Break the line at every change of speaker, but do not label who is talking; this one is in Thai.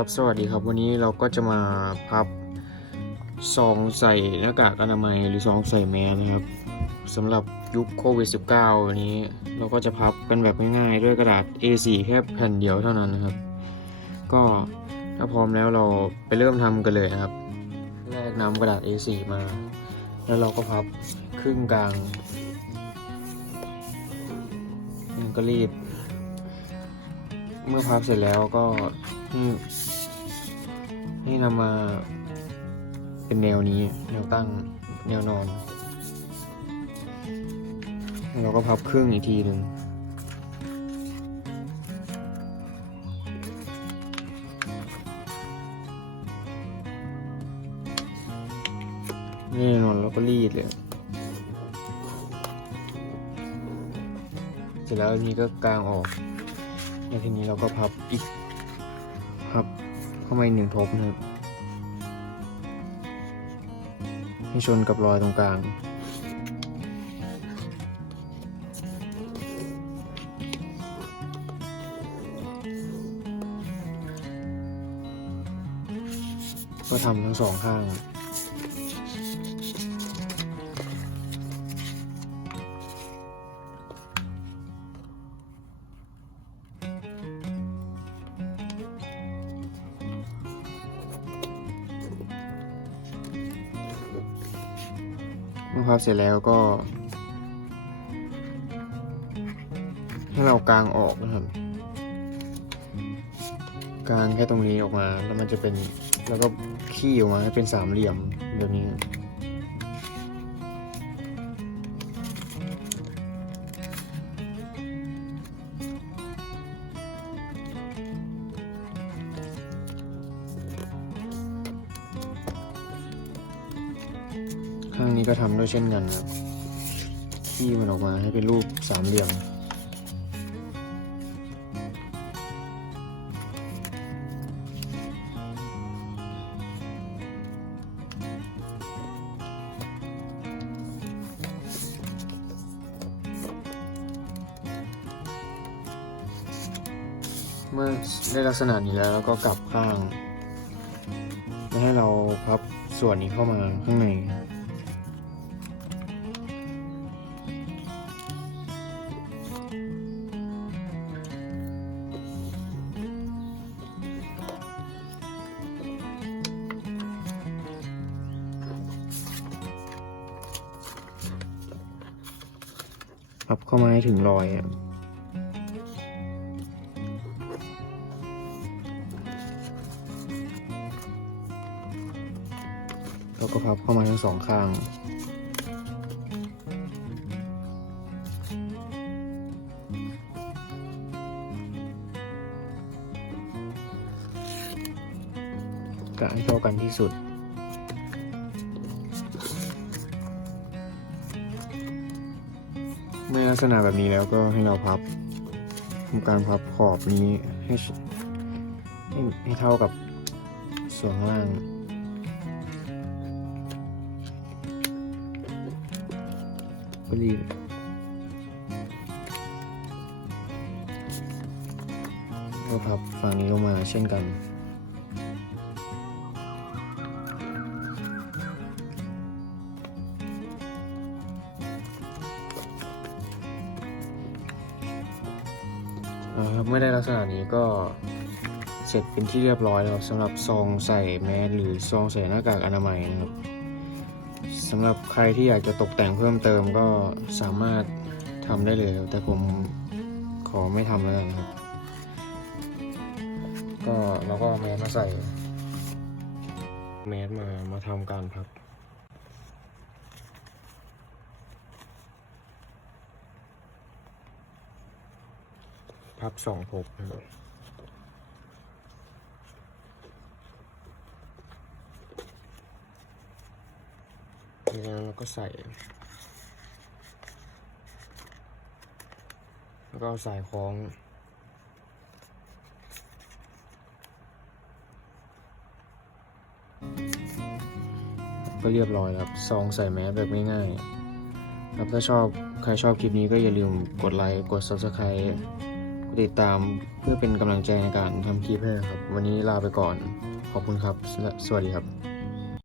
ครับ สวัสดีครับ วันนี้เราก็จะมาพับซองใส่หน้ากากอนามัยหรือซองใส่แมสนะครับสำหรับยุคโควิด -19 วันนี้ เราก็จะพับกันแบบง่ายๆ ด้วยกระดาษ A4 แค่แผ่นเดียวเท่านั้นนะครับ ก็ถ้าพร้อมแล้วเราไปเริ่มทำกันเลยนะครับ แรกนำกระดาษ A4 มา แล้วเราก็พับครึ่งกลางแล้วก็รีด เมื่อพับเสร็จแล้วก็ให้ให้นำมาเป็นแนวนี้แนวตั้งแนวนอนแล้วเราก็พับครึ่งอีกทีหนึ่งแน่นอนเราก็รีดเลย เสร็จแล้วนนี้ก็กางออก ในทีนี้เราก็พับอีกพับเข้ามาอีกหนึ่งทบนะครับให้ชนกับรอยตรงกลางก็ทำทั้งสองข้าง มื่อพับเสร็จแล้วก็ ให้เรากางออกนะครับ กางแค่ตรงนี้ออกมา แล้วมันจะเป็น แล้วก็ขี้ออกมาให้เป็นสามเหลี่ยมแบบนี้ ข้างนี้ก็ทำด้วยเช่นกันครับขี้มันออกมาให้เป็นรูปสามเหลี่ยมเมื่อได้ลักษณะนี้แล้วก็กลับข้างแล้วให้เราพับส่วนนี้เข้ามาข้างใน พับเข้ามาให้ถึงรอยอะแล้วก็พับเข้ามาทั้งสองข้าง กะให้เท่ากันที่สุด เมื่อลักษณะแบบนี้แล้วก็ให้เราพับทำการพับขอบนี้ให้ให้ให้เท่ากับส่วนล่างก็รีก็พับฝั่งนี้ลงมาเช่นกัน อ่าครับเมื่อได้ลักษณะนี้ก็เสร็จเป็นที่เรียบร้อยแล้วสำหรับซองใส่แมสหรือซองใส่หน้ากากอนามัยนะครับสำหรับใครที่อยากจะตกแต่งเพิ่มเติมก็สามารถทำได้เลย แต่ผมขอไม่ทำแล้วกันครับ ก็เราก็เอาแมสมาใส่ แมสมามาทำการพับ พับสองทบนะครับแล้วเราก็ใส่ แล้วก็เอาสายคล้องก็เรียบร้อยครับซองใส่แมสแบบง่ายๆครับถ้าชอบ ใครชอบคลิปนี้ก็อย่าลืมกดไลค์ กด subscribe ติดตามเพื่อเป็นกำลังใจในการทำคลิปให้นะครับ วันนี้ลาไปก่อน ขอบคุณครับ สวัสดีครับ